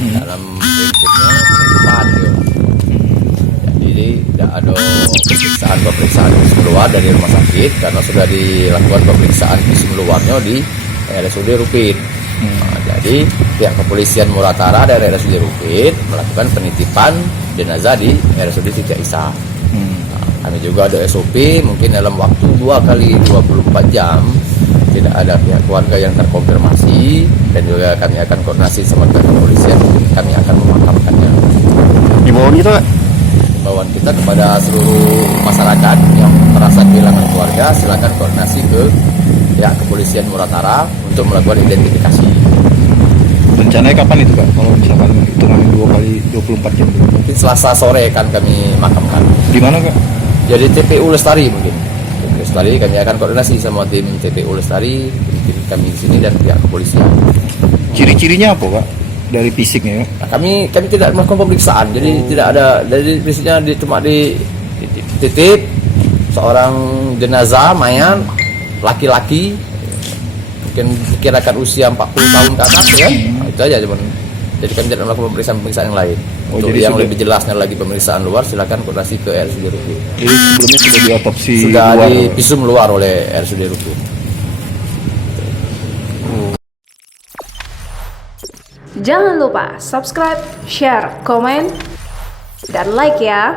Dalam prinsipnya penitipan gitu. Jadi tidak ada pemeriksaan keluar dari rumah sakit karena sudah dilakukan pemeriksaan visum luarnya di RSUD Rupit. Jadi pihak kepolisian Muratara dari RSUD Rupit melakukan penitipan jenazah di RSUD Siti Aisyah. Kami juga ada SOP mungkin dalam waktu 2 kali 24 jam tidak ada pihak keluarga yang terkonfirmasi, dan juga kami akan koordinasi sama pihak kepolisian, kami akan memakamkannya. Himbauan kita, Himbauan kita kepada seluruh masyarakat yang merasa kehilangan keluarga, silakan koordinasi ke pihak kepolisian Muratara untuk melakukan identifikasi. rencananya kapan itu Kak? Kalau misalkan hitungan 2 kali 24 jam dulu. Mungkin Selasa sore akan kami makamkan. Di mana Kak? Jadi TPU Lestari mungkin. TPU Lestari kami akan koordinasi sama tim TPU Lestari, tim kami di sini dan pihak kepolisian. Ciri-cirinya apa Kak? Dari fisiknya ya? Nah, kami tidak melakukan pemeriksaan, jadi tidak ada, dari fisiknya cuma dititip seorang jenazah mayat laki-laki, mungkin dikirakan usia 40 tahun ke atas ya. Nah, itu aja cuman. Jadi kami tidak melakukan pemeriksaan yang lain. Untuk yang lebih jelasnya lagi pemeriksaan luar silakan koordinasi ke RSUD Rupit. Jadi sebelumnya sudah diotopsi Sudah luar. divisum luar oleh RSUD Rupit. Jangan lupa subscribe, share, komen, dan like ya.